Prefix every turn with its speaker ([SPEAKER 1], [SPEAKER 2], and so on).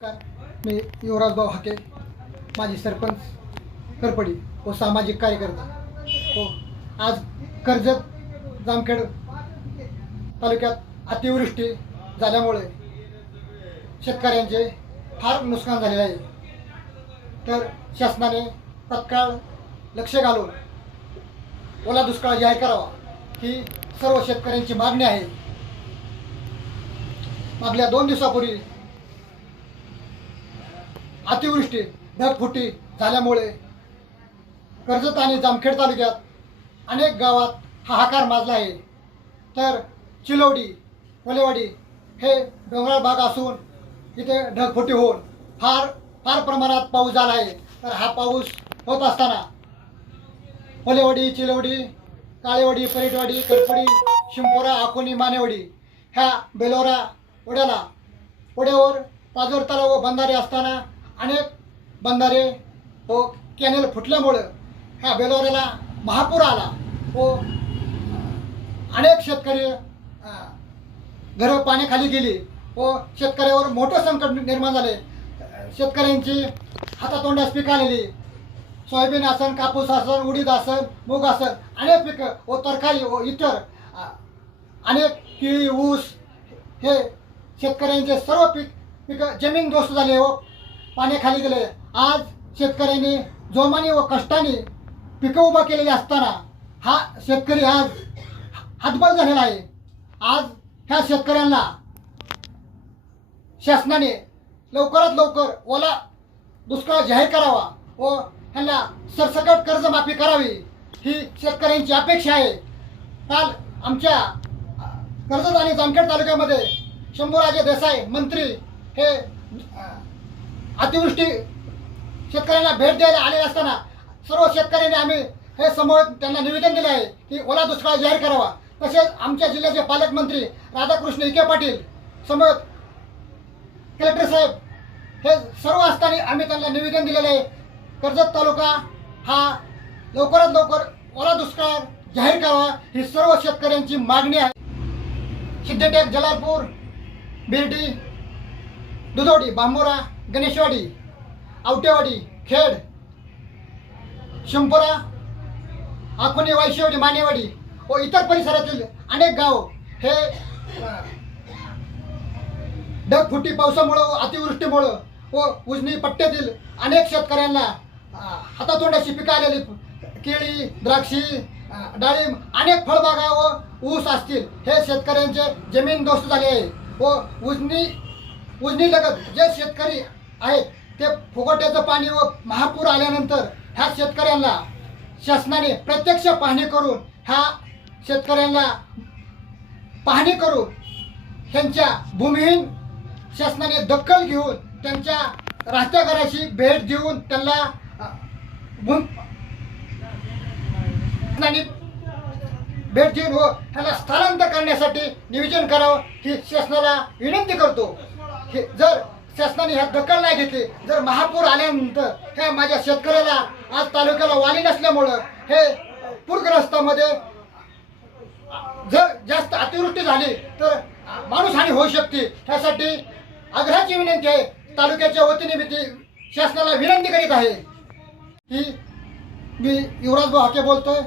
[SPEAKER 1] मी युवराजभाऊ हाके माजी सरपंच करपडी व सामाजिक कार्यकर्ता. हो आज कर्जत जामखेड तालुक्यात अतिवृष्टी झाल्यामुळे शेतकऱ्यांचे फार नुकसान झालेले आहे. तर शासनाने तत्काळ लक्ष घालून ओला दुष्काळ जाहीर करावा ही सर्व शेतकऱ्यांची मागणी आहे. मागल्या दोन दिवसापूर्वी अतिवृष्टी ढगफुटी झाल्यामुळे कर्जत आणि जामखेड तालुक्यात अनेक गावात हाहाकार माजला आहे. तर चिलोडी कोलेवाडी हे डोंगराळ भाग असून इथे ढगफुटी होऊन फार फार प्रमाणात पाऊस झाला आहे. तर हा पाऊस होत असताना कोलेवाडी चिलोडी काळेवाडी परेटवाडी करपडी शिंपोरा आकोनी मानेवाडी ह्या बेलोरा ओढ्याला ओढ्यावर पाजोर तलाव व बंधारे असताना अनेक बंधारे व कॅनेल फुटल्यामुळं ह्या बेलोऱ्याला महापूर आला. व अनेक शेतकरी घरं पाण्याखाली गेली. व शेतकऱ्यावर मोठं संकट निर्माण झाले. शेतकऱ्यांची हातातोंडास पिकं आलेली. सोयाबीन आसन कापूस आसन उडीद आसन मूग आसन अनेक पिकं व तरकारी व इतर अनेक केळी ऊस हे शेतकऱ्यांचे सर्व पीक पिकं जमीन दोस्त झाले व पाण्याखाली गेले. आज शेतकऱ्यांनी जोमाने व कष्टाने पिकं उभा केलेली असताना हा शेतकरी आज हातबल झालेला आहे. आज ह्या शेतकऱ्यांना शासनाने लवकरात लवकर ओला दुष्काळ जाहीर करावा व ह्यांना सरसकट कर्जमाफी करावी ही शेतकऱ्यांची अपेक्षा आहे. काल आमच्या कर्जत आणि जामखेड तालुक्यामध्ये शंभूराजे देसाई मंत्री हे अतिवृष्टी शेतकऱ्यांना भेट द्यायला आलेले असताना सर्व शेतकऱ्यांनी आम्ही हे समोर त्यांना निवेदन दिले आहे की ओला दुष्काळ जाहीर करावा. तसेच आमच्या जिल्ह्याचे पालकमंत्री राधाकृष्ण विखे पाटील समोर कलेक्टर साहेब हे सर्व असताना आम्ही त्यांना निवेदन दिलेलं आहे. कर्जत तालुका हा लवकरात लवकर ओला दुष्काळ जाहीर करावा ही सर्व शेतकऱ्यांची मागणी आहे. सिद्धटेक जलालपूर बिर्डी दुधोडी बांबोरा गणेशवाडी आवटेवाडी खेड शंपोरा आखोनी वायशेवाडी मानेवाडी व इतर परिसरातील अनेक गाव हे ढगफुटी पावसामुळं व अतिवृष्टीमुळं व उजनी पट्ट्यातील अनेक शेतकऱ्यांना हातातोंडाशी पिकं आलेली केळी द्राक्षी डाळिंब अनेक फळबागा व ऊस असतील हे शेतकऱ्यांचे जमीन दोस्त झाले आहे व उजनी उजनी लगत जे शेतकरी आहेत ते फुगोट्याचं पाणी व महापूर आल्यानंतर ह्या शेतकऱ्यांना शासनाने प्रत्यक्ष पाहणी करून ह्या शेतकऱ्यांना पाहणी करून त्यांच्या भूमिहीन शासनाने दखल घेऊन त्यांच्या राहत्या घराशी भेट देऊन त्यांना भूम भेट देऊन व त्याला स्थलांतर करण्यासाठी नियोजन करावं ही शासनाला विनंती करतो. हे जर शासनाने ह्या दखल नाही घेतली. जर महापूर आल्यानंतर ह्या माझ्या शेतकऱ्याला आज तालुक्याला वाली नसल्यामुळं हे पूरग्रस्तामध्ये जर जास्त अतिवृष्टी झाली तर माणूस हानी होऊ शकते. त्यासाठी आग्रहाची विनंती आहे तालुक्याच्या वतीने मी ती शासनाला विनंती करीत आहे ही मी युवराज भाऊ हाके बोलतोय.